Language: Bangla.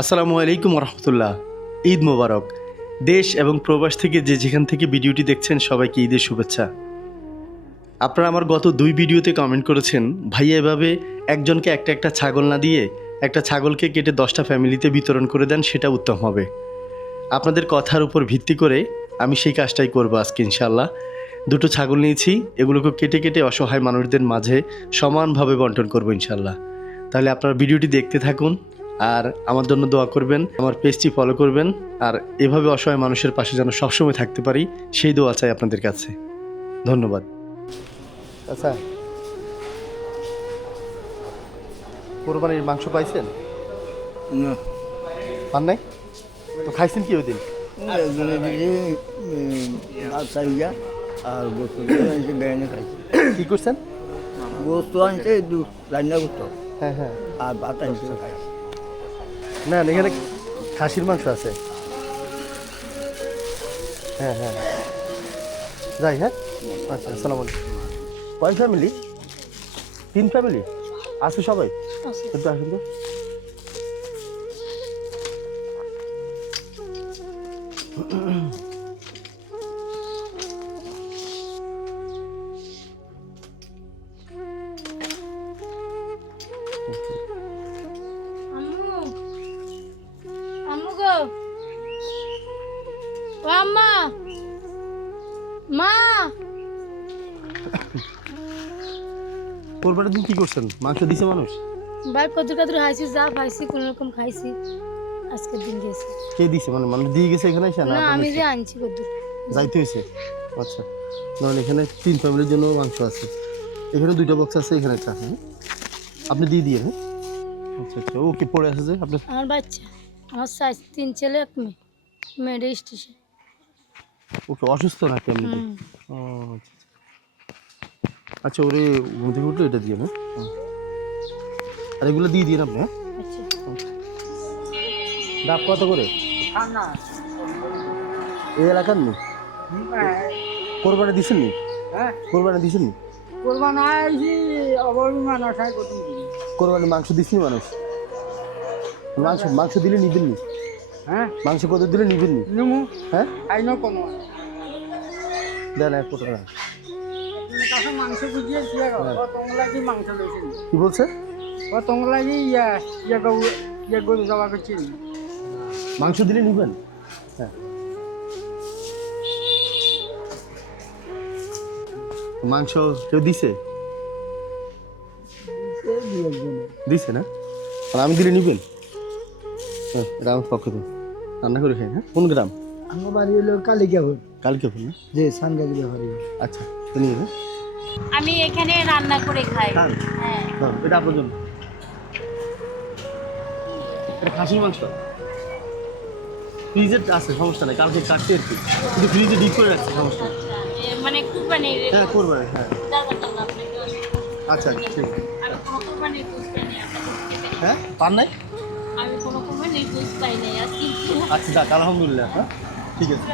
আসসালামু আলাইকুম রহমতুল্লাহ। ঈদ মোবারক। দেশ এবং প্রবাস থেকে যে যেখান থেকে ভিডিওটি দেখছেন সবাইকে ঈদের শুভেচ্ছা। আপনারা আমার গত 2 ভিডিওতে কমেন্ট করেছেন, ভাইয়া এভাবে একজনকে একটা একটা ছাগল না দিয়ে একটা ছাগলকে কেটে 10টা ফ্যামিলিতে বিতরণ করে দেন, সেটা উত্তম হবে। আপনাদের কথার উপর ভিত্তি করে আমি সেই কাজটাই করবো আজকে ইনশাআল্লাহ। 2টো ছাগল নিয়েছি, এগুলোকে কেটে কেটে অসহায় মানুষদের মাঝে সমানভাবে বন্টন করবো ইনশাআল্লাহ। তাহলে আপনারা ভিডিওটি দেখতে থাকুন আর আমার জন্য দোয়া করবেন, আমার পেজটি ফলো করবেন, আর এভাবে অসহায় মানুষের পাশে যেন সবসময় থাকতে পারি সেই দোয়া চাই আপনাদের কাছে। ধন্যবাদ। আচ্ছা, কোরবানির মাংস পাইছেন? না পান নাই তো? খাইছেন কি ওই দিন? সাইয়া আর গোস্ত আনছে বেড়ে খাইছে। কি করছেন? গোস্ত আনছে রান্না করতো হ্যাঁ হ্যাঁ, আর ভাত আনছে খাইছে। না এখানে খাসির মাংস আছে। হ্যাঁ হ্যাঁ, যাই। হ্যাঁ আচ্ছা, আসসালামু আলাইকুম। কয় ফ্যামিলি? 3 ফ্যামিলি আছে সবাই? একটু আসুন তো। আম্মু আম্মু গো, ও আম্মা, মা। কোরবানির দিন কি করছেন? মাংস দিছে মানুষ? ভাই কদুর কাদুর খাইছি, যা পাইছি কোন রকম খাইছি। আজকের দিন গেছি কে দিছে? মানে মানুষ দিয়ে গেছে এখানে এসে? না, আমি যে আনছি কদুর। যাইতে হয়েছে? আচ্ছা, ধরুন এখানে 3 ফ্যামিলির জন্য মাংস আছে, এখানে 2টা বক্স আছে, এখানে একটা আছে। হ্যাঁ, আপনি দিয়ে দিয়ে। হ্যাঁ আচ্ছা আচ্ছা, ও কি পড়ে আছে যে আপনার? আমার বাচ্চা, আমার সাইজ 3 ছেলে 1 মেয়ে, মেয়ের স্টেশন। ওকে অসুস্থ নাকি আপনি? ও আচ্ছা আচ্ছা, ওরে ঘুম থেকে উঠলে এটা দিয়ে। হ্যাঁ, আর এগুলো দিয়ে দিন আপনি। হ্যাঁ, আচ্ছা ডাব কত করে এই এলাকার? নি কোরবানি দিছেন নি? কোরবানি দিছেন নি? কোরবানি মাংস দিচ্ছি মানুষ? মাংস মাংস দিলে নিবেন নি? মাংস কত দিলে নিবেন নি? হ্যাঁ দেন 1 কোটি টাকা। কি বলছে? মাংস দিলে নিবেন? হ্যাঁ, মাংস কেউ দিছে? দিছে না? আর আমি দিলে নিবেন? হ্যাঁ, এটা আমার পক্ষ থেকে রান্না করে খাই। হ্যাঁ, কোন গ্রাম? আমার বাড়ি হলো কালিকাপুর। কালকে ফোন না? যে সানগাজী বাড়ি। আচ্ছা, নিয়ে যাবেন। আমি এখানে রান্না করে খাই। খান? হ্যাঁ, হ্যাঁ, এটা আপনার জন্য। এটা খাসির মাংস ফ্রিজে আছে, সমস্যা নেই, কালকে কাটতে আর কি, কিন্তু ফ্রিজে ডিপ করে রাখছে, সমস্যা নেই। মানে কুরবানির। হ্যাঁ করবেন, হ্যাঁ আচ্ছা ঠিক আছে। আমি কোনো কুরবানির দুধ পাই নাই। হ্যাঁ পান নাই? আমি কোনো কুরবানির দুধ পাই নাই আজকে। আচ্ছা যাক, আলহামদুলিল্লাহ। হ্যাঁ ঠিক আছে।